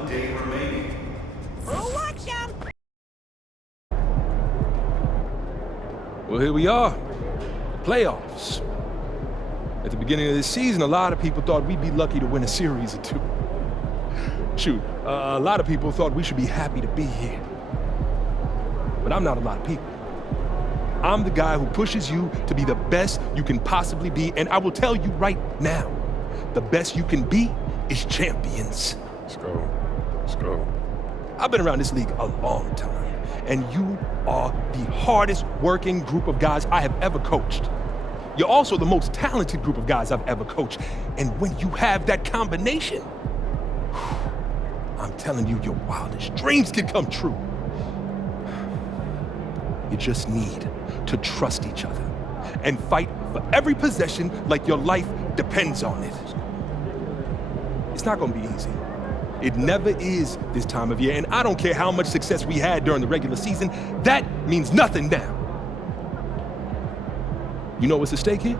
1 day remaining. Who wants some? Well, here we are. Playoffs. At the beginning of this season, a lot of people thought we'd be lucky to win a series or two. Shoot, a lot of people thought we should be happy to be here. But I'm not a lot of people. I'm the guy who pushes you to be the best you can possibly be, and I will tell you right now, the best you can be is champions. Let's go. Let's go. I've been around this league a long time, and you are the hardest working group of guys I have ever coached. You're also the most talented group of guys I've ever coached. And when you have that combination, I'm telling you, your wildest dreams can come true. You just need to trust each other and fight for every possession like your life depends on it. It's not gonna be easy. It never is this time of year, and I don't care how much success we had during the regular season, that means nothing now. You know what's at stake here?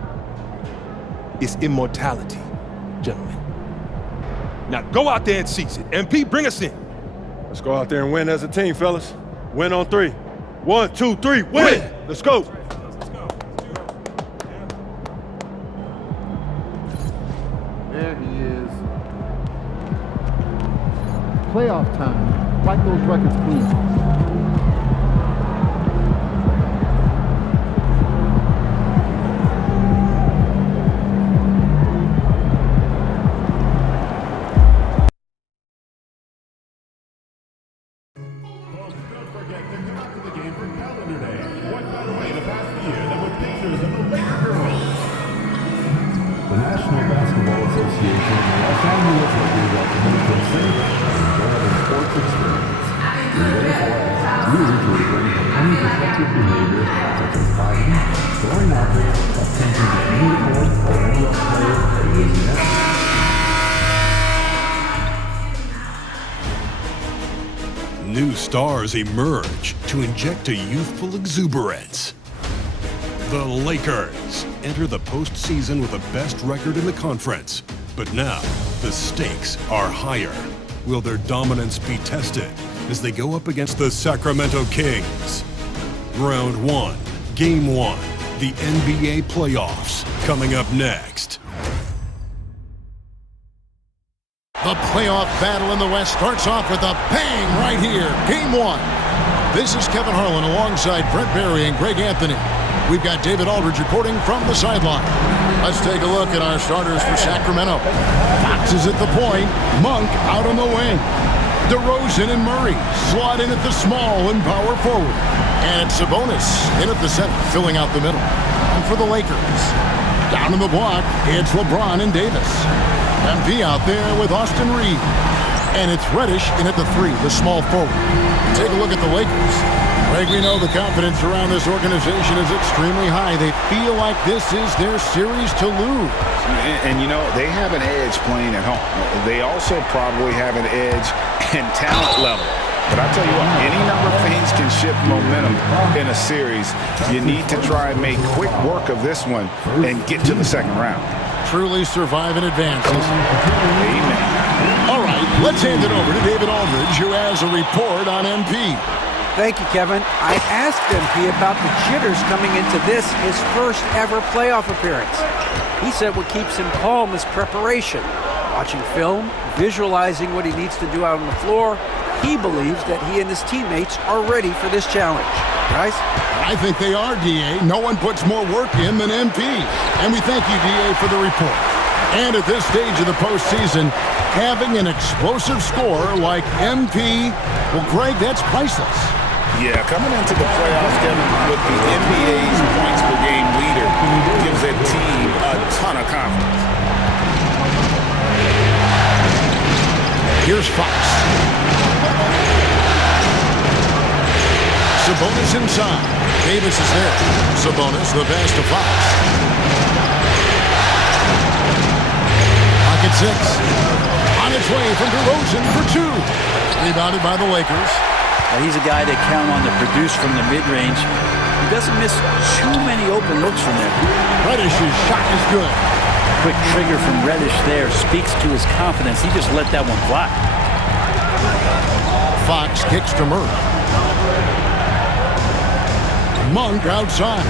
It's immortality, gentlemen. Now go out there and seize it. MP, bring us in. Let's go out there and win as a team, fellas. Win on 3. 1, 2, 3, win! Let's go. There he is. Playoff time. Fight those records clean. The National Basketball Association and Los Angeles Lakers are committed to a safe and enjoyable sports experience. We therefore ask you to refrain from any destructive behavior such as fighting, throwing objects, attempting to uniform or interrupt players, or using New stars emerge to inject a youthful exuberance. The Lakers enter the postseason with the best record in the conference. But now, the stakes are higher. Will their dominance be tested as they go up against the Sacramento Kings? Round 1, Game 1, the NBA playoffs, coming up next. The playoff battle in the West starts off with a bang right here. Game 1. This is Kevin Harlan alongside Brent Barry and Greg Anthony. We've got David Aldridge reporting from the sideline. Let's take a look at our starters for Sacramento. Fox is at the point. Monk out on the wing. DeRozan and Murray slot in at the small and power forward. And it's Sabonis in at the center, filling out the middle. And for the Lakers, down in the block, it's LeBron and Davis. MP out there with Austin Reed. And it's Reddish in at the 3, the small forward. Take a look at the Lakers. Greg, we know the confidence around this organization is extremely high. They feel like this is their series to lose. And you know, they have an edge playing at home. They also probably have an edge in talent level. But I tell you what, any number of things can shift momentum in a series. You need to try and make quick work of this one and get to the second round. Truly survive and advances. Amen. All right, let's hand it over to David Aldridge, who has a report on MP. Thank you, Kevin. I asked MP about the jitters coming into this, his first ever playoff appearance. He said what keeps him calm is preparation. Watching film, visualizing what he needs to do out on the floor, he believes that he and his teammates are ready for this challenge. Guys? I think they are, DA. No one puts more work in than MP. And we thank you, DA, for the report. And at this stage of the postseason, having an explosive scorer like MP, well, Greg, that's priceless. Yeah, coming into the playoffs, Kevin, with the NBA's points per game leader gives that team a ton of confidence. Here's Fox. Sabonis inside. Davis is there. Sabonis, the pass to Fox. Pocket 6. On its way from DeRozan for 2. Rebounded by the Lakers. He's a guy they count on to produce from the mid-range. He doesn't miss too many open looks from there. Reddish's shot is good. Quick trigger from Reddish there speaks to his confidence. He just let that one fly. Fox kicks to Murray. Monk outside.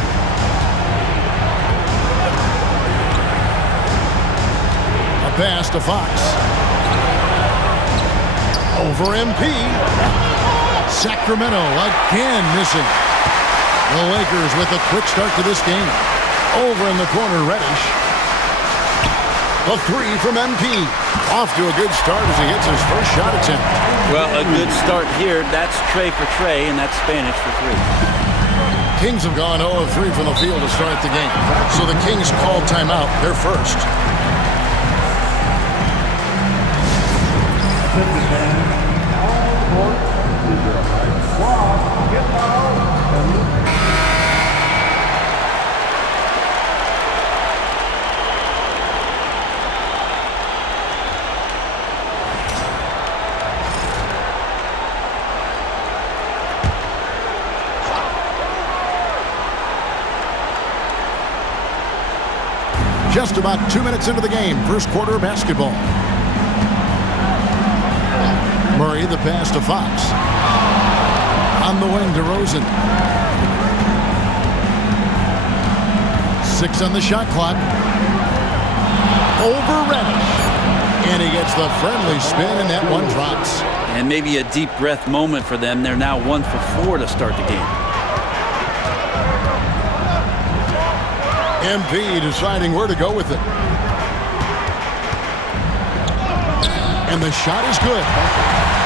A pass to Fox. Over MP. Sacramento again missing. The Lakers with a quick start to this game. Over in the corner, Reddish. A three from MP. Off to a good start as he hits his first shot attempt. Well, a good start here. That's Trey for Trey, and that's Spanish for 3. Kings have gone 0 of 3 from the field to start the game. So the Kings call timeout. They're first. Just about 2 minutes into the game, first quarter basketball. Murray, the pass to Fox. On the wing, DeRozan. 6 on the shot clock. Over Reddish. And he gets the friendly spin, and that one drops. And maybe a deep breath moment for them. They're now 1 for 4 to start the game. MP deciding where to go with it. And the shot is good.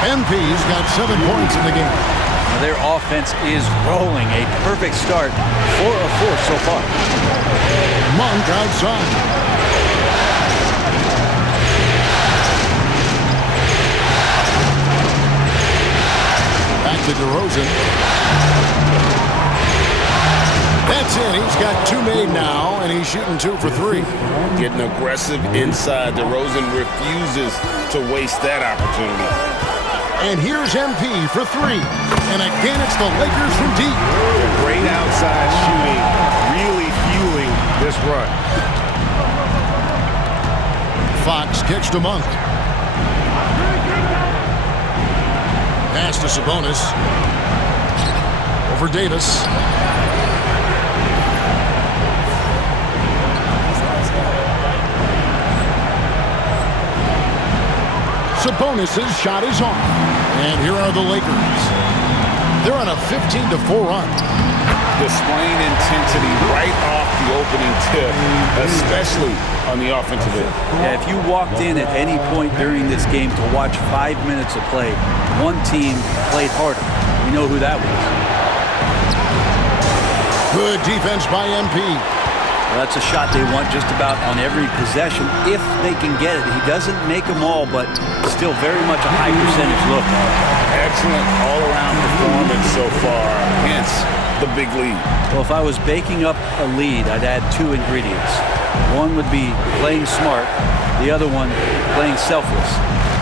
MP's got 7 points in the game. Now their offense is rolling. A perfect start. 4 of 4 so far. Monk outside. Back to DeRozan. That's it. He's got 2 made now, and he's shooting 2 for 3. Getting aggressive inside. DeRozan refuses to waste that opportunity. And here's MP for 3. And again, it's the Lakers from deep. Great outside shooting, really fueling this run. Fox kicks to Monk. Pass to Sabonis. Over Davis. Sabonis' shot is off. And here are the Lakers. They're on a 15-4 run. Displaying intensity right off the opening tip, especially on the offensive end. Yeah, if you walked in at any point during this game to watch 5 minutes of play, one team played harder. We know who that was. Good defense by MP. Well, that's a shot they want just about on every possession if they can get it. He doesn't make them all, but still very much a high percentage look. Excellent all-around performance so far, hence the big lead. Well, if I was baking up a lead, I'd add 2 ingredients. One would be playing smart, the other one playing selfless.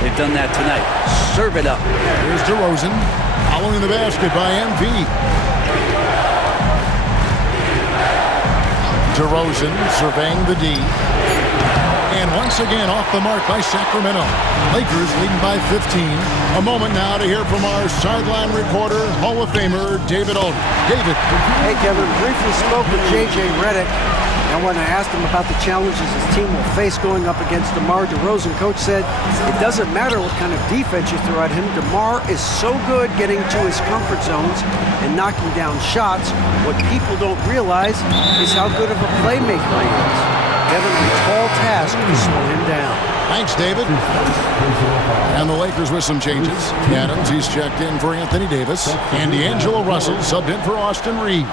They've done that tonight. Serve it up. Here's DeRozan following the basket by MP. DeRozan surveying the D. And once again off the mark by Sacramento. Lakers leading by 15. A moment now to hear from our sideline reporter, Hall of Famer David Aldridge. David. Hey, Kevin. Briefly spoke with J.J. Redick. And when I asked him about the challenges his team will face going up against DeMar DeRozan, Coach said it doesn't matter what kind of defense you throw at him. DeMar is so good getting to his comfort zones and knocking down shots. What people don't realize is how good of a playmaker he is. Kevin, a tall task to slow him down. Thanks, David. And the Lakers with some changes. Adams, he's checked in for Anthony Davis. And D'Angelo Russell subbed in for Austin Reeves.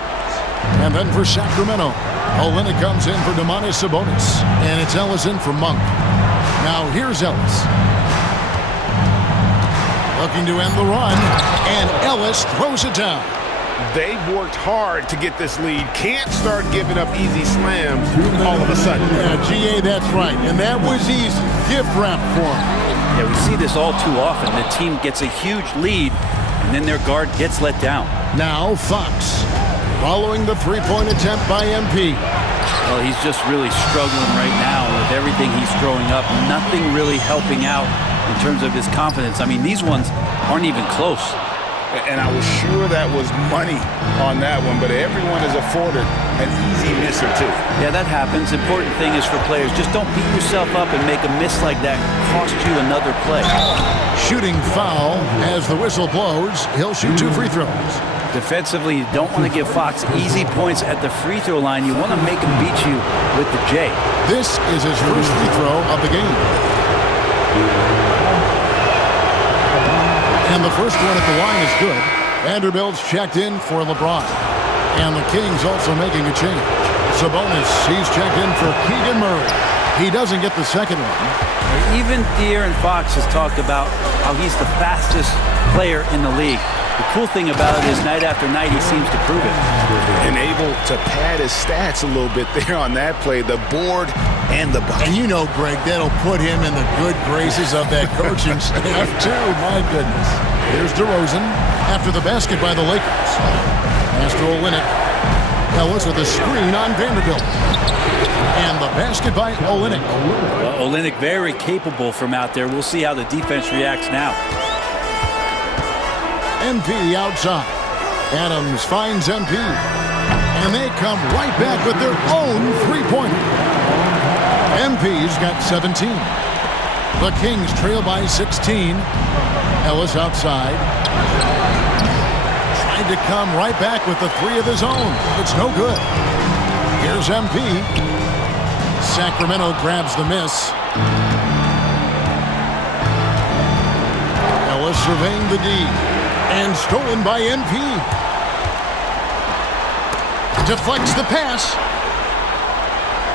And then for Sacramento, Olynyk comes in for Domantas Sabonis. And it's Ellis in for Monk. Now here's Ellis. Looking to end the run. And Ellis throws it down. They've worked hard to get this lead. Can't start giving up easy slams all of a sudden. Yeah, GA, that's right. And that was easy. Gift wrap for him. Yeah, we see this all too often. The team gets a huge lead, and then their guard gets let down. Now Fox, following the three-point attempt by MP. Well, he's just really struggling right now with everything he's throwing up. Nothing really helping out in terms of his confidence. I mean, these ones aren't even close. And I was sure that was money on that one, but everyone is afforded an easy miss or two. Yeah, that happens. Important thing is for players, just don't beat yourself up and make a miss like that cost you another play. Shooting foul as the whistle blows. He'll shoot 2 free throws. Defensively, you don't want to give Fox easy points at the free throw line. You want to make him beat you with the J. This is his first free throw of the game. And the first one at the line is good. Vanderbilt's checked in for LeBron. And the Kings also making a change. Sabonis, he's checked in for Keegan Murray. He doesn't get the second one. Even De'Aaron Fox has talked about how he's the fastest player in the league. The cool thing about it is night after night he seems to prove it. And able to pad his stats a little bit there on that play, the board and the bucket. And you know, Greg, that'll put him in the good graces of that coaching staff too. My goodness. Here's DeRozan after the basket by the Lakers. Master Olynyk. Ellis with a screen on Vanderbilt. And the basket by Olynyk. Well, Olynyk very capable from out there. We'll see how the defense reacts now. MP outside. Adams finds MP. And they come right back with their own three-pointer. MP's got 17. The Kings trail by 16. Ellis outside. Trying to come right back with the 3 of his own. It's no good. Here's MP. Sacramento grabs the miss. Ellis surveying the D. And stolen by MP. Deflects the pass.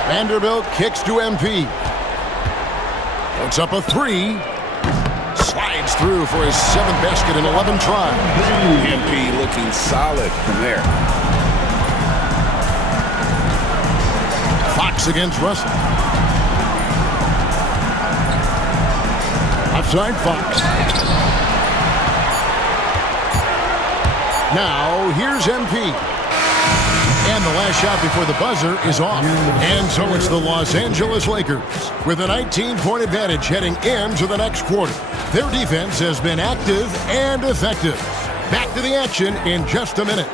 Vanderbilt kicks to MP. Puts up a 3. Slides through for his 7th basket in 11 tries. MP looking solid from there. Fox against Russell. Outside Fox. Now, here's MP. And the last shot before the buzzer is off. And so it's the Los Angeles Lakers with a 19-point advantage heading into the next quarter. Their defense has been active and effective. Back to the action in just a minute.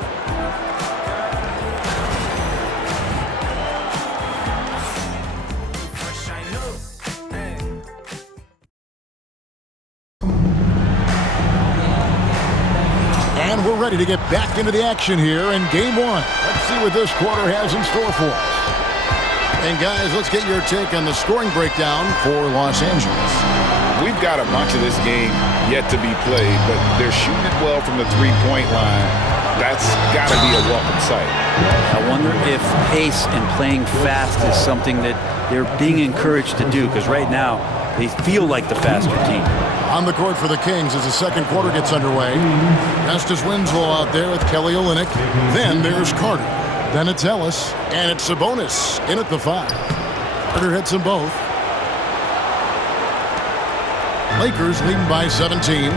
And we're ready to get back into the action here in Game 1. Let's see what this quarter has in store for us. And guys, let's get your take on the scoring breakdown for Los Angeles. We've got a bunch of this game yet to be played, but they're shooting it well from the three-point line. That's got to be a welcome sight. I wonder if pace and playing fast is something that they're being encouraged to do, because right now they feel like the faster team. On the court for the Kings as the second quarter gets underway. Justice Winslow out there with Kelly Olynyk. Then there's Carter. Then it's Ellis. And it's Sabonis in at the 5. Carter hits them both. Lakers leading by 17.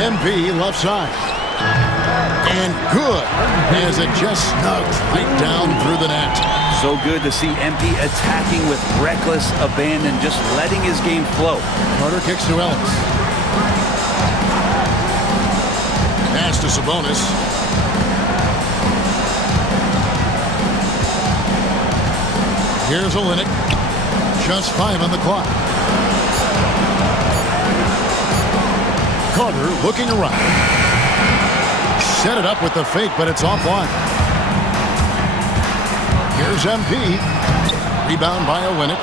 MP left side. And good as it just snugs right down through the net. So good to see MP attacking with reckless abandon, just letting his game flow. Carter kicks to Ellis. Pass to Sabonis. Here's Olynyk. Just 5 on the clock. Carter looking around. Set it up with the fake, but it's offline. Here's MP. Rebound by Olynyk.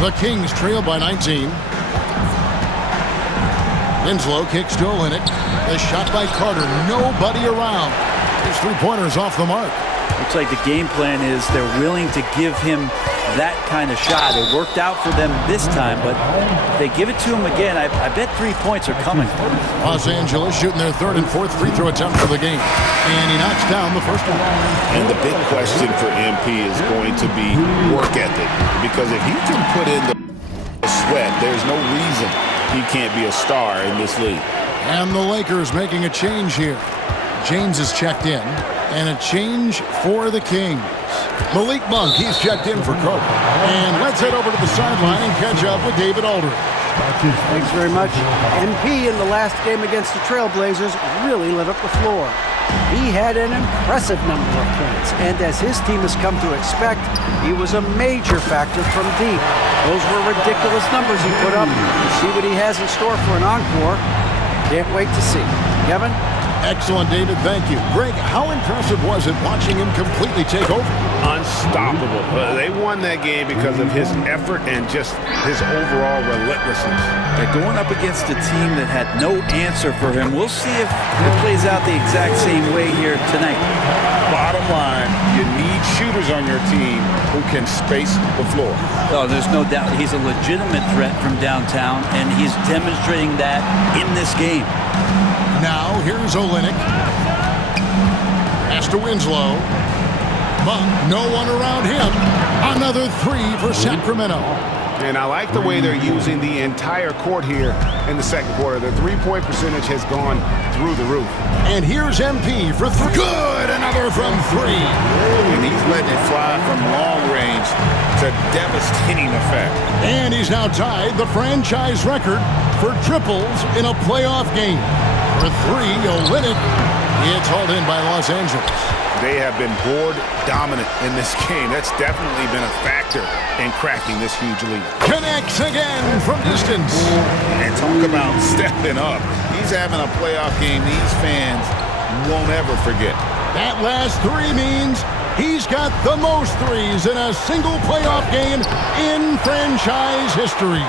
The Kings trail by 19. Winslow kicks to Olynyk. The shot by Carter. Nobody around. His three-pointer's off the mark. Looks like the game plan is they're willing to give him that kind of shot. It worked out for them this time, but if they give it to him again, I bet 3 points are coming. Los Angeles shooting their 3rd and 4th free throw attempts for the game. And he knocks down the first one. And the big question for MP is going to be work ethic. Because if he can put in the sweat, there's no reason he can't be a star in this league. And the Lakers making a change here. James is checked in. And a change for the Kings. Malik Monk, he's checked in for Cook. And let's head over to the sideline and catch up with David Aldridge. Thanks very much. MP in the last game against the Trailblazers really lit up the floor. He had an impressive number of points, and as his team has come to expect, he was a major factor from deep. Those were ridiculous numbers he put up. We'll see what he has in store for an encore. Can't wait to see. Kevin? Excellent, David. Thank you. Greg, how impressive was it watching him completely take over? Unstoppable. They won that game because of his effort and just his overall relentlessness. They're going up against a team that had no answer for him. We'll see if it plays out the exact same way here tonight. Bottom line, you need shooters on your team who can space the floor. Oh, there's no doubt he's a legitimate threat from downtown, and he's demonstrating that in this game. Now, here's Olynyk. Pass to Winslow. Monk, no one around him. Another three for Sacramento. And I like the way they're using the entire court here in the second quarter. The three-point percentage has gone through the roof. And here's MP for three. Good, another from three. And he's letting it fly from long range. It's a devastating effect. And he's now tied the franchise record for triples in a playoff game. For three, Olynyk. It's hauled in by Los Angeles. They have been board dominant in this game. That's definitely been a factor in cracking this huge lead. Connects again from distance. And talk about stepping up. He's having a playoff game these fans won't ever forget. That last three means he's got the most threes in a single playoff game in franchise history.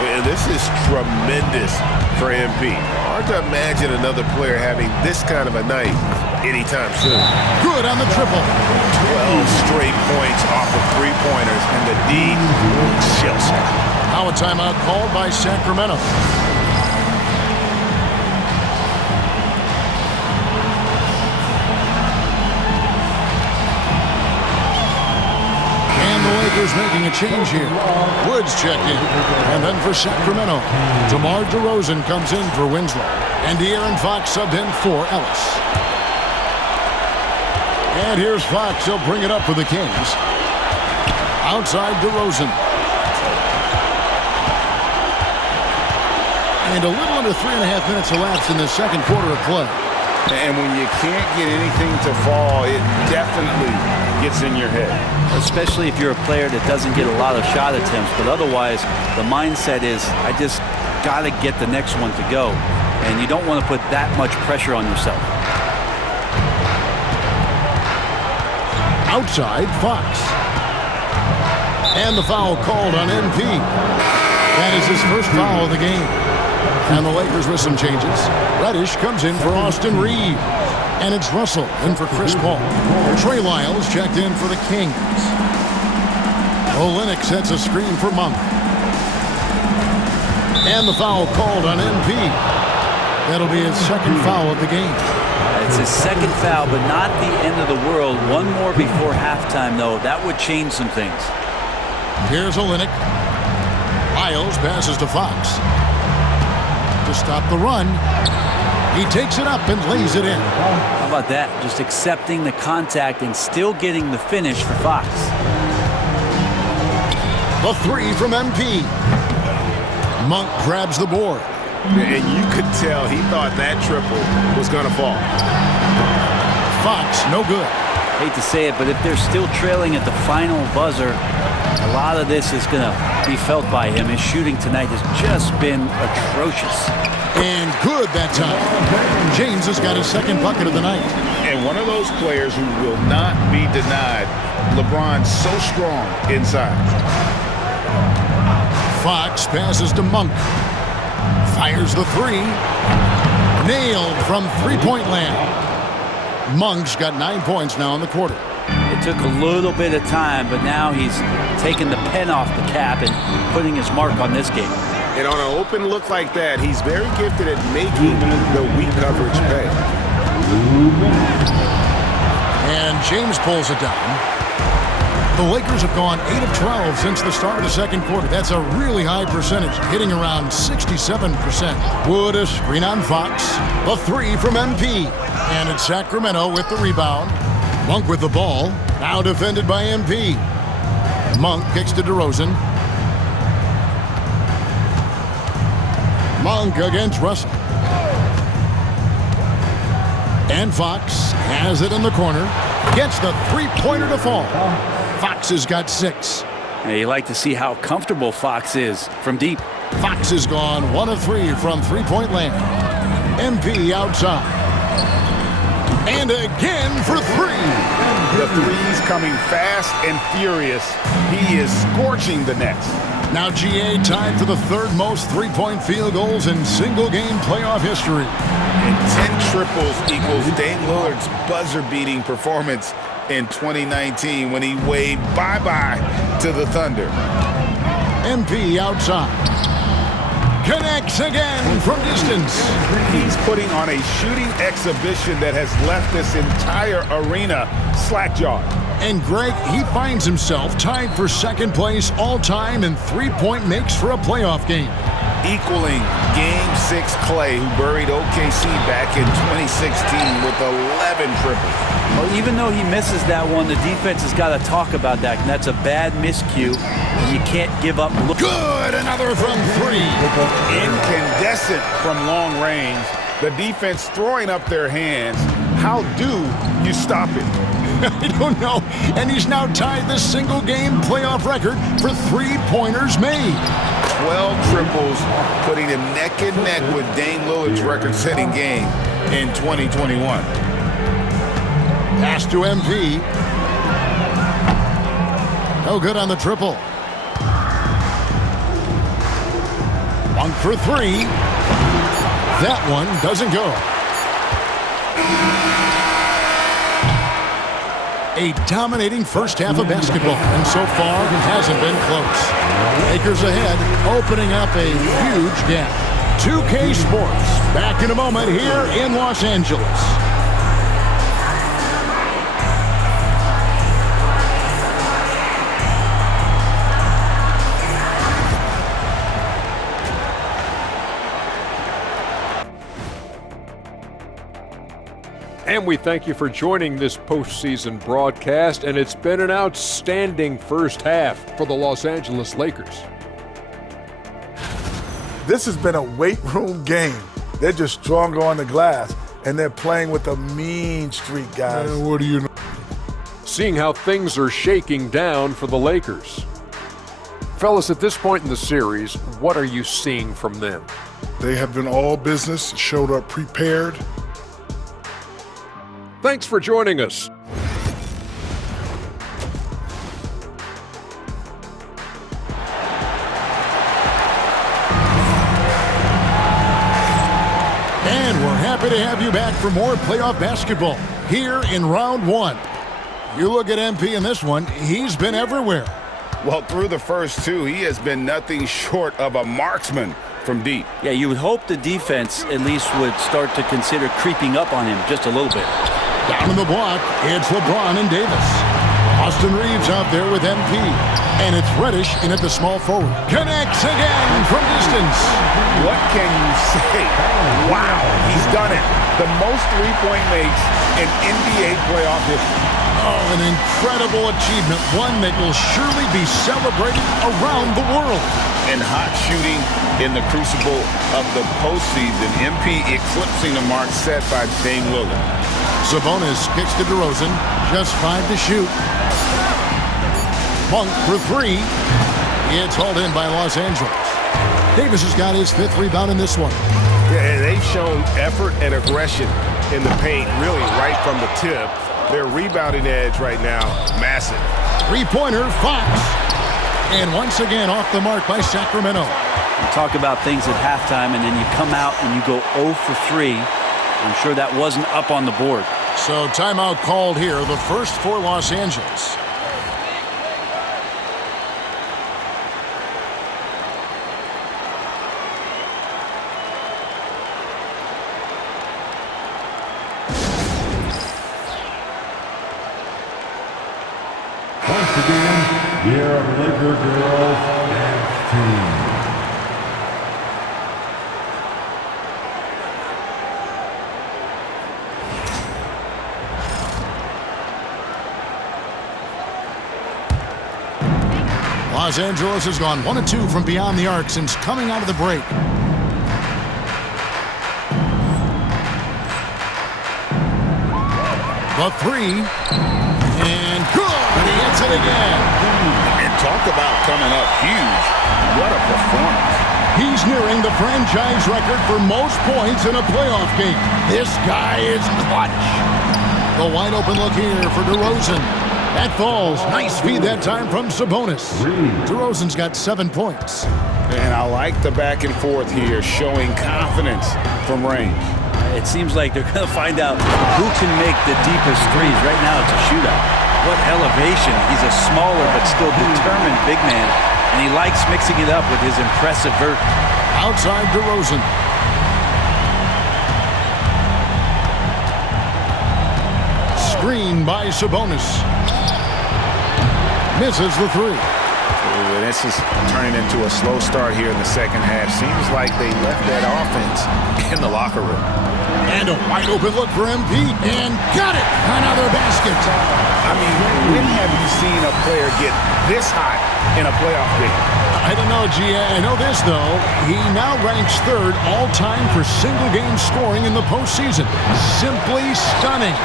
Yeah, this is tremendous for MP. Hard to imagine another player having this kind of a night anytime soon. Good on the triple. 12 straight points off of three-pointers, and the D chills him. Now a timeout called by Sacramento. Lakers making a change here. Woods checked in. And then for Sacramento, DeMar DeRozan comes in for Winslow. And De'Aaron Fox subbed in for Ellis. And here's Fox. He'll bring it up for the Kings. Outside DeRozan. And a little under 3.5 minutes elapsed in the second quarter of play. And when you can't get anything to fall, it definitely gets in your head. Especially if you're a player that doesn't get a lot of shot attempts. But otherwise, the mindset is, I just got to get the next one to go. And you don't want to put that much pressure on yourself. Outside, Fox. And the foul called on MP. That is his first foul of the game. And the Lakers with some changes. Reddish comes in for Austin Reeves. And it's Russell in for Chris Paul. Trey Lyles checked in for the Kings. Olynyk sets a screen for Monk. And the foul called on MP. That'll be his second foul of the game. It's his second foul, but not the end of the world. One more before halftime, though. That would change some things. Here's Olynyk. Lyles passes to Fox. To stop the run. He takes it up and lays it in. How about that? Just accepting the contact and still getting the finish for Fox. The three from MP. Monk grabs the board. And you could tell he thought that triple was going to fall. Fox, no good. Hate to say it, but if they're still trailing at the final buzzer, a lot of this is going to be felt by him. His shooting tonight has just been atrocious. And good that time. James has got his second bucket of the night. And one of those players who will not be denied. LeBron's so strong inside. Fox passes to Monk. Fires the three. Nailed from three-point land. Monk's got 9 points now in the quarter. It took a little bit of time, but now he's taking the pen off the cap and putting his mark on this game. And on an open look like that, he's very gifted at making the weak coverage pay. And James pulls it down. The Lakers have gone 8 of 12 since the start of the second quarter. That's a really high percentage, hitting around 67%. Wood a screen on Fox. The three from MP. And it's Sacramento with the rebound. Monk with the ball. Now defended by MP. Monk kicks to DeRozan. Monk against Russell. And Fox has it in the corner. Gets the three-pointer to fall. Fox has got 6. Yeah, you like to see how comfortable Fox is from deep. Fox has gone 1 of 3 from three-point land. MP outside. And again for 3. The threes coming fast and furious. He is scorching the Nets. Now GA tied for the third most three-point field goals in single-game playoff history. And 10 triples equals Dame Lillard's buzzer-beating performance in 2019 when he waved bye-bye to the Thunder. MP outside. Connects again from distance. He's putting on a shooting exhibition that has left this entire arena slack-jawed. And Greg, he finds himself tied for second place all-time in three-point makes for a playoff game. Equaling Game 6 Clay, who buried OKC back in 2016 with 11 triples. Well, even though he misses that one, the defense has got to talk about that. And that's a bad miscue. You can't give up. Good, another from 3. Incandescent from long range. The defense throwing up their hands. How do you stop it? I don't know. And he's now tied the single-game playoff record for three-pointers made. 12 triples, putting him neck and neck with Dame Lillard's record-setting game in 2021. Pass to MP. No good on the triple. Monk for 3. That one doesn't go. A dominating first half of basketball, and so far it hasn't been close. Lakers ahead, opening up a huge gap. 2K Sports, back in a moment here in Los Angeles. And we thank you for joining this postseason broadcast, and it's been an outstanding first half for the Los Angeles Lakers. This has been a weight room game. They're just stronger on the glass, and they're playing with a mean streak, guys. Man, what do you know? Seeing how things are shaking down for the Lakers. Fellas, at this point in the series, what are you seeing from them? They have been all business, showed up prepared. Thanks for joining us. And we're happy to have you back for more playoff basketball here in round 1. You look at MP in this one, he's been everywhere. Well, through the first 2, he has been nothing short of a marksman from deep. Yeah, you would hope the defense at least would start to consider creeping up on him just a little bit. Down in the block, it's LeBron and Davis. Austin Reeves out there with MP. And it's Reddish in at the small forward. Connects again from distance. What can you say? Wow, he's done it. The most three-point makes in NBA playoff history. Oh, an incredible achievement. One that will surely be celebrated around the world. And hot shooting in the crucible of the postseason. MP eclipsing the mark set by Dame Lillard. Sabonis kicks to DeRozan. Just 5 to shoot. Monk for 3. It's hauled in by Los Angeles. Davis has got his 5th rebound in this one. Yeah, they've shown effort and aggression in the paint, really right from the tip. Their rebounding edge right now, massive. Three-pointer, Fox. And once again off the mark by Sacramento. You talk about things at halftime, and then you come out and you go 0 for 3. I'm sure that wasn't up on the board. So timeout called here, the first for Los Angeles. Once again, Los Angeles has gone 1 of 2 from beyond the arc since coming out of the break. The three, and good, and he hits it again. And talk about coming up huge. What a performance. He's nearing the franchise record for most points in a playoff game. This guy is clutch. The wide open look here for DeRozan. That falls. Nice feed that time from Sabonis. DeRozan's got 7 points. And I like the back and forth here, showing confidence from range. It seems like they're going to find out who can make the deepest threes. Right now, it's a shootout. What elevation. He's a smaller but still determined big man, and he likes mixing it up with his impressive vert. Outside DeRozan. Screen by Sabonis. Misses the three. Ooh, this is turning into a slow start here in the second half. Seems like they left that offense in the locker room. And a wide open look for MP, and got it! Another basket. I mean, when have you seen a player get this hot in a playoff game? I don't know, G. I know this, though. He now ranks 3rd all-time for single-game scoring in the postseason. Simply stunning.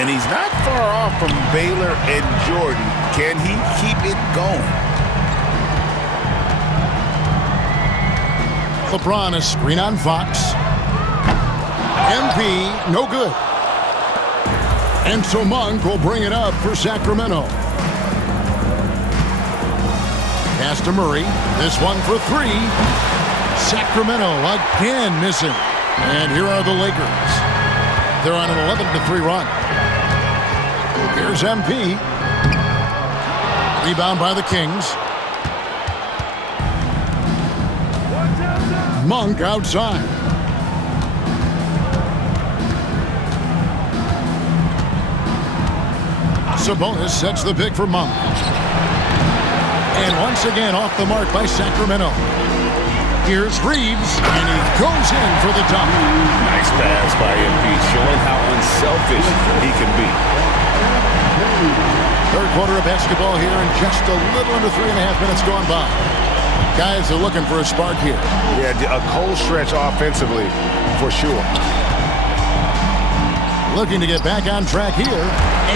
And he's not far off from Baylor and Jordan. Can he keep it going? LeBron, a screen on Fox. MP, no good. And so Monk will bring it up for Sacramento. Pass to Murray. This one for 3. Sacramento again missing. And here are the Lakers. They're on an 11-3 run. Here's MP. Rebound by the Kings. Monk outside. Sabonis sets the pick for Monk. And once again off the mark by Sacramento. Here's Reeves, and he goes in for the dunk. Nice pass by MP, showing how unselfish he can be. Third quarter of basketball here, and just a little under 3.5 minutes gone by. Guys are looking for a spark here. Yeah, a cold stretch offensively, for sure. Looking to get back on track here,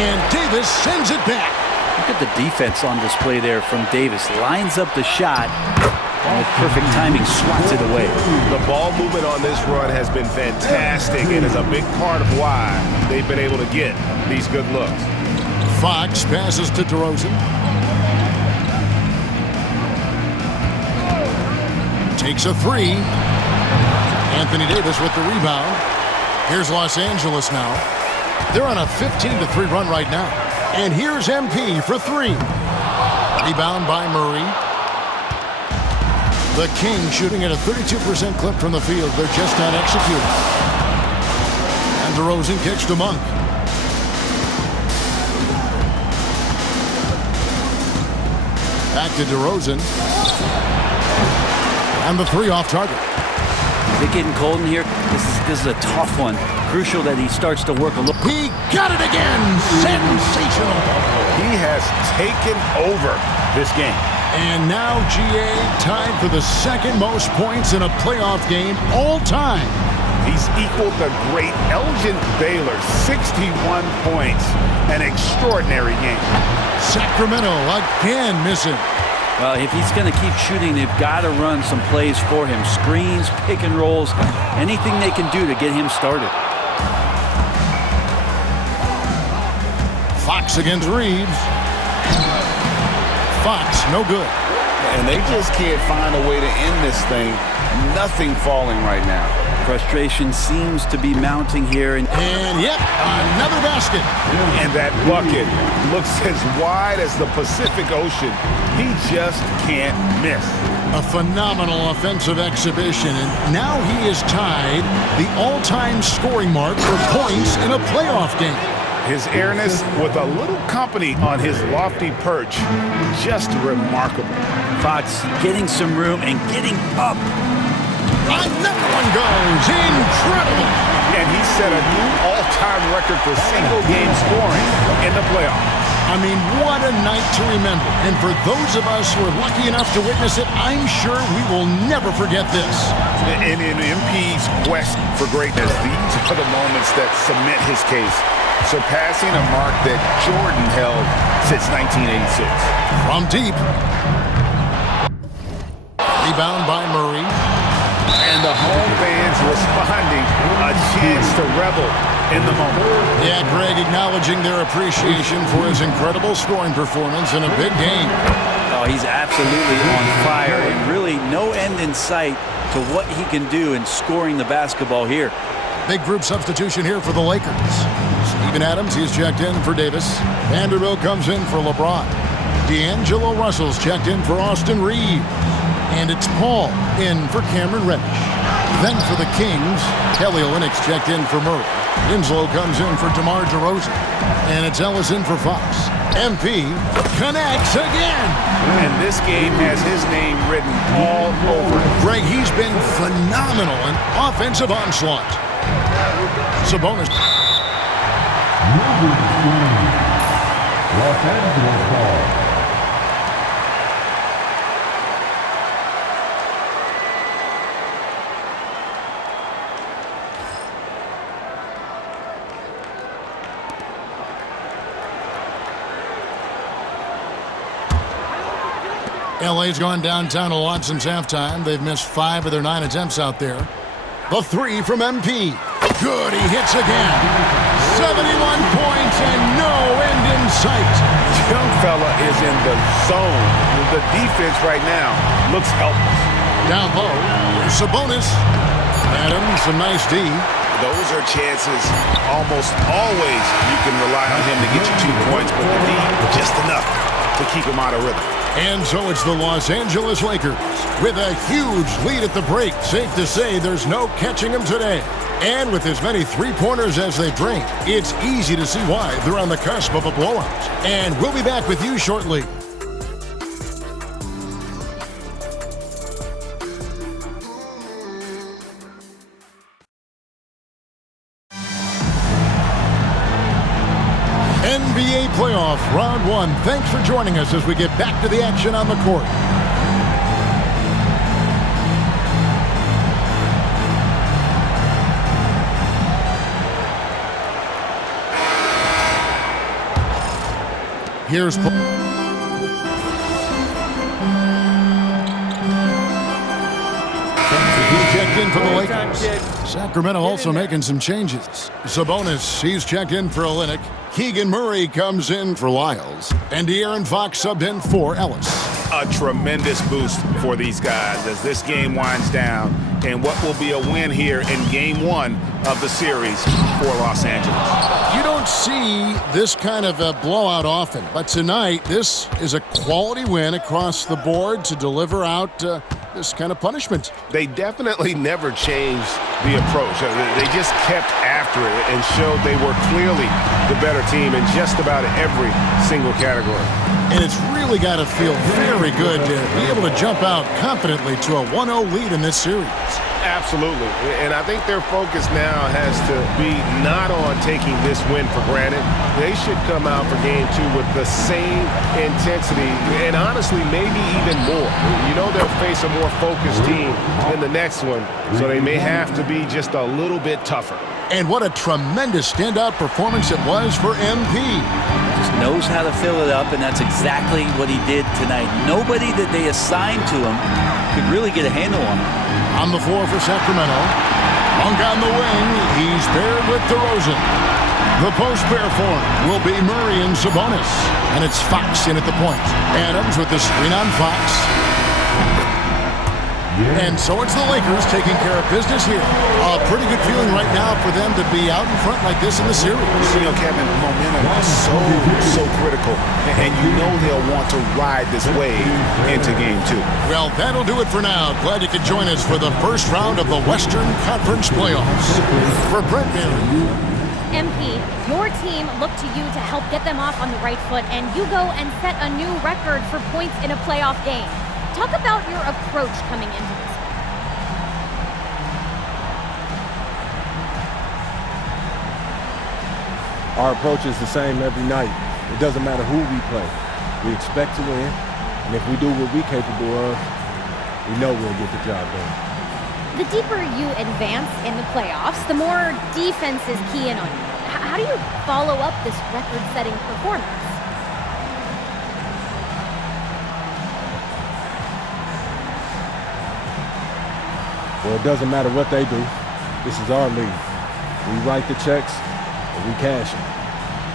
and Davis sends it back. Look at the defense on display there from Davis. Lines up the shot, and with perfect timing, swats it away. The ball movement on this run has been fantastic and is a big part of why they've been able to get these good looks. Fox passes to DeRozan. Takes a 3. Anthony Davis with the rebound. Here's Los Angeles now. They're on a 15-3 run right now. And here's MP for 3. Rebound by Murray. The Kings shooting at a 32% clip from the field. They're just not executing. And DeRozan kicks to Monk. Back to DeRozan. And the 3 off target. Is it getting cold in here? This is a tough one. Crucial that he starts to work a little. He got it again! Sensational! He has taken over this game. And now GA tied for the second most points in a playoff game all time. He's equaled the great Elgin Baylor, 61 points. An extraordinary game. Sacramento again missing. Well, if he's going to keep shooting, they've got to run some plays for him. Screens, pick and rolls, anything they can do to get him started. Fox against Reeves. Fox, no good. And they just can't find a way to end this thing. Nothing falling right now. Frustration seems to be mounting here. And yep, another basket. And that bucket looks as wide as the Pacific Ocean. He just can't miss. A phenomenal offensive exhibition, and now he is tied the all-time scoring mark for points in a playoff game. His airness with a little company on his lofty perch, just remarkable. Fox getting some room and getting up. Another one goes. Incredible. And he set a new all-time record for single-game scoring in the playoffs. I mean, what a night to remember. And for those of us who are lucky enough to witness it, I'm sure we will never forget this. And in MP's quest for greatness, these are the moments that cement his case, surpassing a mark that Jordan held since 1986. From deep. Rebound by Murray. And the home fans responding, a chance to revel in the moment. Yeah, Greg acknowledging their appreciation for his incredible scoring performance in a big game. Oh, he's absolutely on fire, and really no end in sight to what he can do in scoring the basketball here. Big group substitution here for the Lakers. Steven Adams, he's checked in for Davis. Vanderbilt comes in for LeBron. D'Angelo Russell's checked in for Austin Reeves. And it's Paul in for Cameron Reddish. Then for the Kings, Kelly Olynyk's checked in for Murray. Winslow comes in for DeMar DeRozan. And it's Ellis in for Fox. MP connects again. And this game has his name written all over it. Greg, he's been phenomenal in offensive onslaught. Sabonis. Los Angeles ball. LA's gone downtown a lot since halftime. They've missed 5 of their 9 attempts out there. The 3 from MP. Good, he hits again. 71 points and no end in sight. Young fella is in the zone. The defense right now looks helpless. Down low, here's Sabonis. Adams, a nice D. Those are chances almost always you can rely on him to get you 2 points, but the D, just enough to keep him out of rhythm. And so it's the Los Angeles Lakers with a huge lead at the break. Safe to say there's no catching them today. And with as many three-pointers as they bring, it's easy to see why they're on the cusp of a blowout. And we'll be back with you shortly. NBA playoff round 1. Thanks for joining us as we get back to the action on the court. Here's checked in for the Lakers. Sacramento also making some changes. Sabonis, he's checked in for Olynyk. Keegan Murray comes in for Lyles. And De'Aaron Fox subbed in for Ellis. A tremendous boost for these guys as this game winds down and what will be a win here in Game 1 of the series for Los Angeles. You don't see this kind of a blowout often, but tonight this is a quality win across the board to deliver out this kind of punishment. They definitely never changed the approach. They just kept after it and showed they were clearly the better team in just about every single category. And it's really got to feel very good to be able to jump out confidently to a 1-0 lead in this series. Absolutely. And I think their focus now has to be not on taking this win for granted. They should come out for Game 2 with the same intensity and honestly maybe even more. You know they'll face a more focused team in the next one, so they may have to be just a little bit tougher. And what a tremendous standout performance it was for MP. Just knows how to fill it up, and that's exactly what he did tonight. Nobody that they assigned to him could really get a handle on him. On the floor for Sacramento. Monk on the wing. He's paired with DeRozan. The post pair for him will be Murray and Sabonis. And it's Fox in at the point. Adams with the screen on Fox. And so it's the Lakers taking care of business here. A pretty good feeling right now for them to be out in front like this in the series. You know, Kevin, momentum is so critical. And you know they'll want to ride this wave into Game 2. Well, that'll do it for now. Glad you could join us for the first round of the Western Conference playoffs. For Brent Barry. MP, your team looked to you to help get them off on the right foot, and you go and set a new record for points in a playoff game. Talk about your approach coming into this. Our approach is the same every night. It doesn't matter who we play. We expect to win, and if we do what we're capable of, we know we'll get the job done. The deeper you advance in the playoffs, the more defense is key in on you. How do you follow up this record-setting performance? Well, it doesn't matter what they do. This is our league. We write the checks, and we cash them.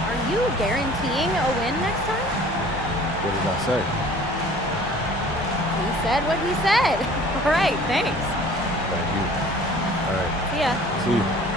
Are you guaranteeing a win next time? What did I say? He said what he said. All right, thanks. Thank you. All right. See ya. See you.